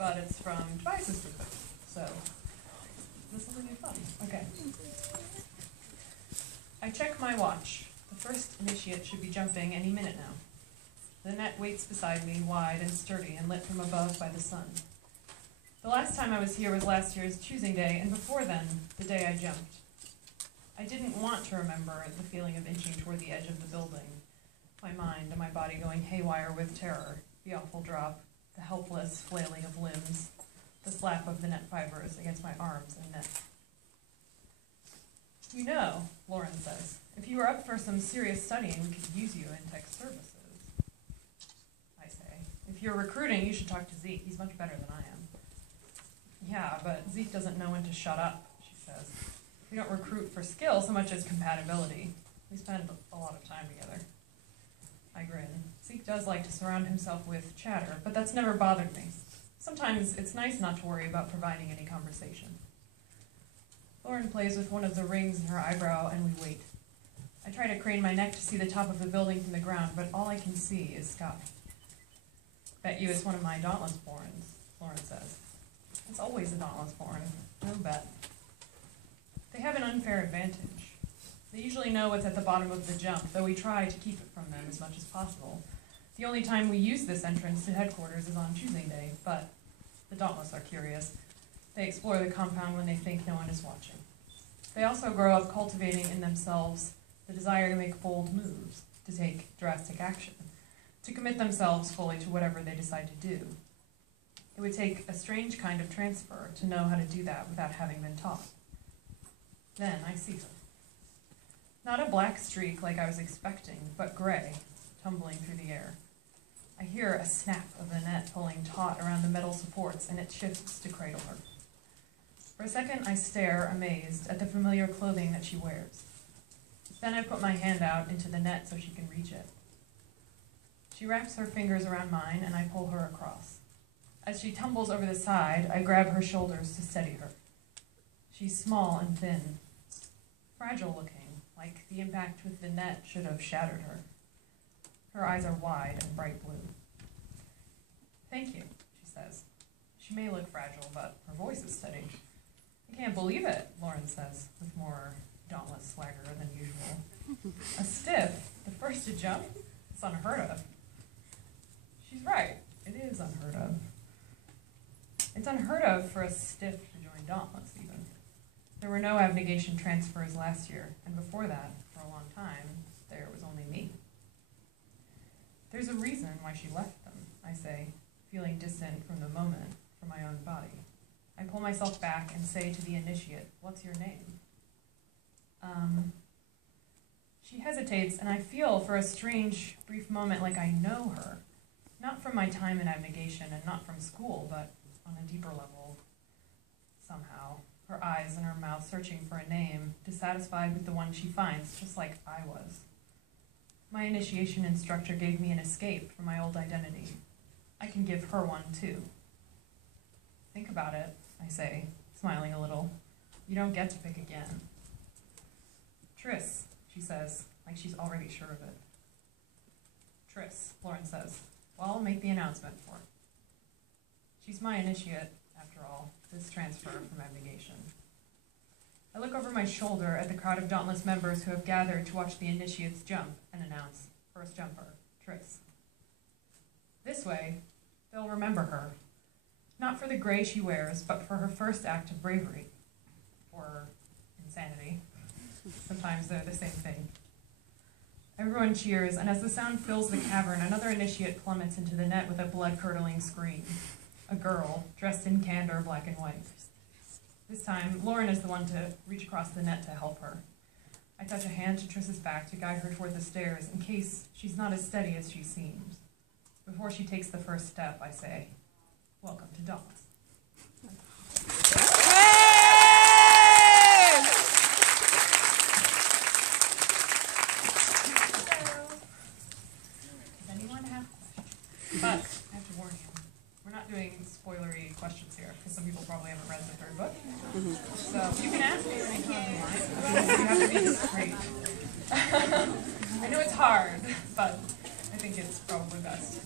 but it's from Tobias's perspective. So this will be fun. Okay. I check my watch. The first initiate should be jumping any minute now. The net waits beside me, wide and sturdy and lit from above by the sun. The last time I was here was last year's choosing day, and before then, the day I jumped. I didn't want to remember the feeling of inching toward the edge of the building, my mind and my body going haywire with terror, the awful drop, the helpless flailing of limbs, the slap of the net fibers against my arms and neck. You know, Lauren says, if you were up for some serious studying, we could use you in tech services. I say, if you're recruiting, you should talk to Zeke. He's much better than I am. Yeah, but Zeke doesn't know when to shut up, she says. We don't recruit for skill so much as compatibility. We spend a lot of time together. I grin. Zeke does like to surround himself with chatter, but that's never bothered me. Sometimes it's nice not to worry about providing any conversation. Lauren plays with one of the rings in her eyebrow, and we wait. I try to crane my neck to see the top of the building from the ground, but all I can see is sky. Bet you it's one of my Dauntless Borns, Lauren says. It's always a Dauntless Born. No bet. They have an unfair advantage. They usually know what's at the bottom of the jump, though we try to keep it from them as much as possible. The only time we use this entrance to headquarters is on choosing day, but the Dauntless are curious. They explore the compound when they think no one is watching. They also grow up cultivating in themselves the desire to make bold moves, to take drastic action, to commit themselves fully to whatever they decide to do. It would take a strange kind of transfer to know how to do that without having been taught. Then I see her. Not a black streak like I was expecting, but gray, tumbling through the air. I hear a snap of the net pulling taut around the metal supports, and it shifts to cradle her. For a second, I stare, amazed, at the familiar clothing that she wears. Then I put my hand out into the net so she can reach it. She wraps her fingers around mine, and I pull her across. As she tumbles over the side, I grab her shoulders to steady her. She's small and thin, fragile looking, like the impact with the net should have shattered her. Her eyes are wide and bright blue. Thank you, she says. She may look fragile, but her voice is steady. I can't believe it, Lauren says, with more dauntless swagger than usual. A stiff, the first to jump? It's unheard of. She's right, it is unheard of. It's unheard of for a stiff to join Dauntless, even. There were no abnegation transfers last year, and before that, for a long time, there was only me. There's a reason why she left them, I say, feeling distant from the moment, from my own body. I pull myself back and say to the initiate, "What's your name?" She hesitates, and I feel for a strange, brief moment like I know her. Not from my time in abnegation and not from school, but on a deeper level, somehow. Her eyes and her mouth searching for a name, dissatisfied with the one she finds, just like I was. My initiation instructor gave me an escape from my old identity. I can give her one, too. Think about it, I say, smiling a little. You don't get to pick again. Tris, she says, like she's already sure of it. Tris, Lauren says. Well, I'll make the announcement for her. She's my initiate, after all, this transfer from abnegation. I look over my shoulder at the crowd of Dauntless members who have gathered to watch the initiates jump and announce, first jumper, Tris. This way, they'll remember her. Not for the gray she wears, but for her first act of bravery. Or insanity. Sometimes they're the same thing. Everyone cheers, and as the sound fills the cavern, another initiate plummets into the net with a blood-curdling scream. A girl, dressed in candor, black and white. This time, Lauren is the one to reach across the net to help her. I touch a hand to Tris's back to guide her toward the stairs, in case she's not as steady as she seems. Before she takes the first step, I say, "Welcome to Dauntless." But I have to warn you, we're not doing spoilery questions here, because some people probably haven't read the third book. So you can ask me anytime you want. You have to be discreet. I know it's hard, but I think it's probably best.